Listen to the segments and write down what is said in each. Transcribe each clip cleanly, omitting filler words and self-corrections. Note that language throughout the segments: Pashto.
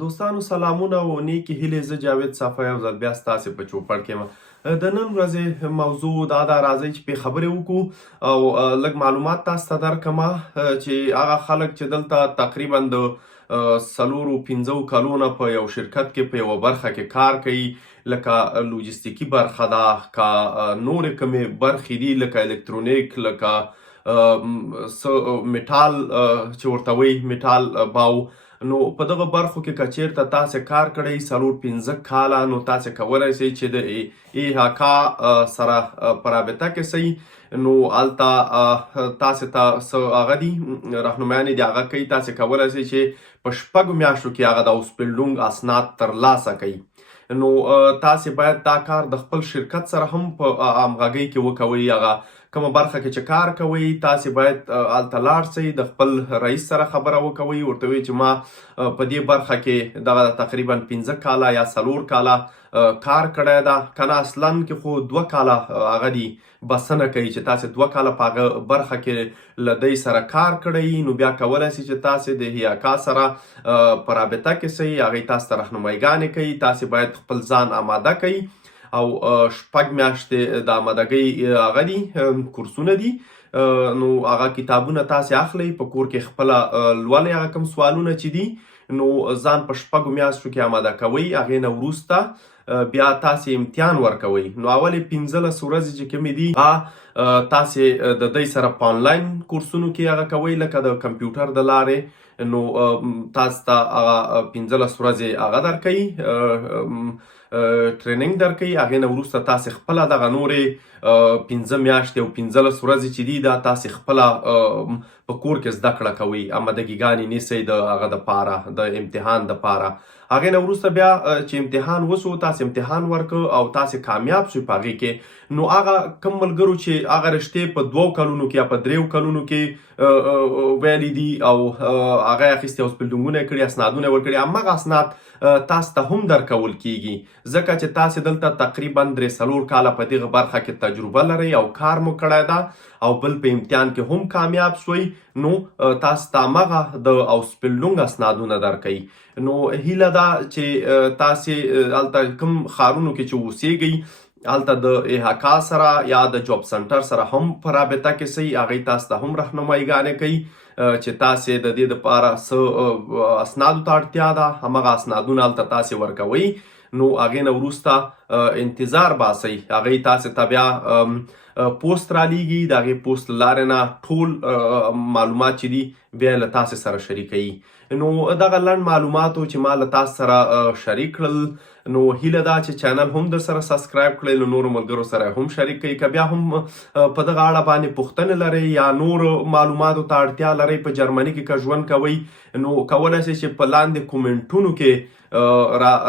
دوستانو سلامونه او نیکی هیلې. زه جاوید صافی یو ځل بیا ستاسې په چوپړ کې یم. د نن ورځې موضوع دا ده، راځئ چې پې خبرې وکړو او لږ معلومات تاسو ته درکړمه چې هغه خلک چې دلته تقریبا د 4-5 کالو نه په یو شرکت کې په یوه برخه کې کار کوي، لکه لوجستیکي برخه ده، که نورې کومې برخې دي لکه الکترونیک، لکه میټال چې ورته وایي میټال باو. نو په دغه برخو کې که چیرته تاسې کار کړی 4-5 کاله، نو تاسې کولی شئ چې د ایهاکا سره په رابطه کې سئ. نو هلته تاسې ته څه هغه دي رهنمایانې دي هغه کوي. تاسې کولی شئ چې په 6 میاشتو کې هغه د اوسپیلډونګ اسناد ترلاسه کوي. نو تاسې باید دا کار د خپل شرکت سره هم په همغږۍ کې وکوئ. هغه کومه برخه کې چې کار کوئ تاسې باید هلته لاړ شئ، د خپل رئیس سره خبره وکوئ، ورته وایئ چې ما په دې برخه کې دغه تقریبا 15 کاله یا 4 کاله کار کړی ده، که نه اصلا کې خو 2 کاله هغه دي بسنه کوي چې تاسې 2 کاله په هغه برخه کې له دی سره کار کړی. نو بیا کولی شئ چې تاسې د ایهاکا سره په رابطه کې سئ، هغوی تاسو ته رهنمایګانې کوي. تاسې باید خپل ځان آماده کوئ او 6 میاشتې د آمادګۍ هغه دي کورسونه دي. نو هغه کتابونه تاسې اخلئ، په کور کې خپله لولئ هغه کوم سوالونه چې دي، نو ځان په 6 میاشتو کې آماده کوئ. هغې نه وروسته بیا تاسې امتحان ورکوئ. نو اولې 15 ورځې چې کومې دي تاسې د دوی سره په آنلاین کورسونو کې هغه کوئ، لکه د کمپیوټر د لارې. نو تاسو ته هغه 15 ورځې هغه درکوي، ټریننګ درکوي. هغې نه وروسته تاسې خپله دغه نورې 15 میاشتې او 15 ورځې چې دي دا تاسې خپله په کور کې زده کړه کوئ، آمادګیګانې نیسئ د هغه دپاره د امتحان دپاره. هغې نه وروسته بیا چې امتحان وسو، تاسې امتحان ورکړه او تاسې کامیاب شئ په هغې کې. نو هغه کوم ملګرو چې هغه رشتې په 2 کلونو کې یا په 3 کلونو کې ویلي دي او هغه یې اخیستې اوسپیلډونګونه یې کړي، اسنادونه یې ورکړي، همغه اسناد تاسو ته هم درکول کیږي، ځکه چې تاسې دلته تقریبا 3-4 کاله په دغه برخه کې تجربه لرئ او کار مو کړی ده او بل په امتحان کې هم کامیاب شوئ. نو تاسو ته همغه د اوسپیلډونګ اسنادونه درکوي. نو هیله ده چې تاسې هلته کوم ښارونو کې چې اوسیږئ هلته د ایهاکا سره یا د جاب سنټر سره هم په رابطه کې سئ، هغوی تاسو ته هم رهنمایګانې کوي چې تاسې د دې دپاره څه اسنادو ته اړتیا ده، همغه اسنادونه هلته تاسې ورکوئ. نو هغې نه وروسته انتظار باسئ، هغوی تاسې ته بیا پوسټ رالیږي، د هغې پوسټ له لارې نه ټول معلومات چې دي بیا له تاسې سره شریکوي. نو دغه لنډ معلوماتو چې ما له تاسو سره شریک کړل، نو هیله ده چې چینل هم در سره سبسکرایب کړئ، له نورو ملګرو سره هم شریک کړئ. که بیا هم په دغه اړه باندې پوښتنې لرئ یا نور معلوماتو ته اړتیا لرئ، په جرمني کې که ژوند کوئ، نو کولی شئ چې په لاندې کومنټونو کې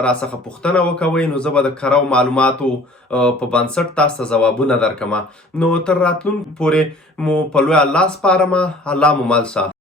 راڅخه پوښتنه وکوئ. نو زه به د کره معلوماتو په بنسټ تاسو ته ځوابونه درکړمه. نو تر راتلونکي پورې مو په لوی الله سپارمه. الله مو مل شه.